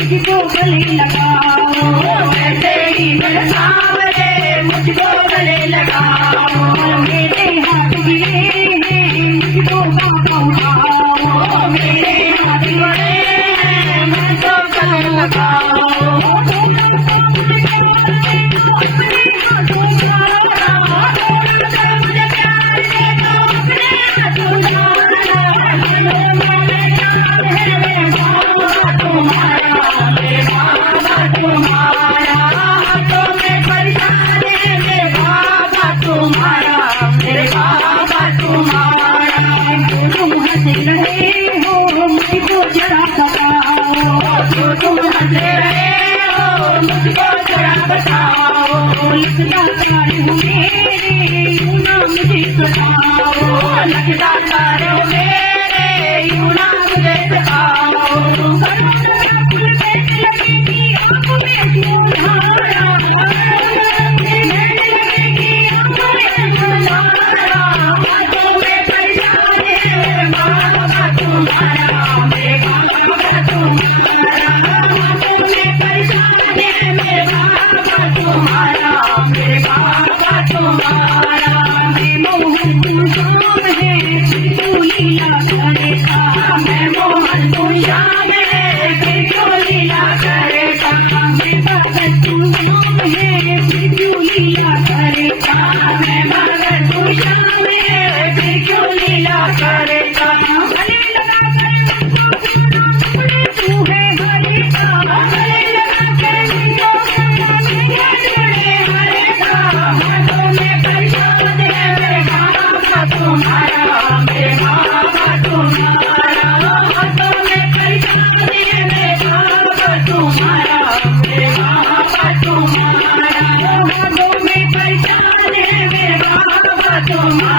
मुझको गले लगाओ, वैसे ही बरसावरे मुझको गले लगाओ, मेरे हाथ गिरे हैं मुझको बाबा उठाओ, मेरे हाथ गिरे हैं मुझको गले लगाओ, तुम हंसे रहे हो मुझको जरा बताओ, लगता तारे हो मेरे यूं ना मुझे सताओ, लगता तारे हो मेरे यूं ना मुझे सताओ, लगेगी आंखों में क्यों धारा, लगेगी आंखों में क्यों धारा, हाथों में परेशान है बाबा तुम्हारा, मेरे बाबा तुम्हारा, मेरे बाबा तुम्हारा, मैं मोहन तू शाम है फिर क्यों लीला करेगा, मैं मोहन तू शाम है फिर क्यों लीला करेगा, मैं भगत तू शाम है फिर क्यों लीला करेगा, मैं भगत तू शाम है फिर क्यों लीला करेगा, गले लगा कर तू है हरे का, गले लगा कर तुम्हारा, मेरे बाबा तुम्हारा, हाथों में परेशान है मेरे बाबा तुम्हारा, मेरे बाबा तुम्हारा, हाथों में परेशान है मेरे बाबा तुम्हारा।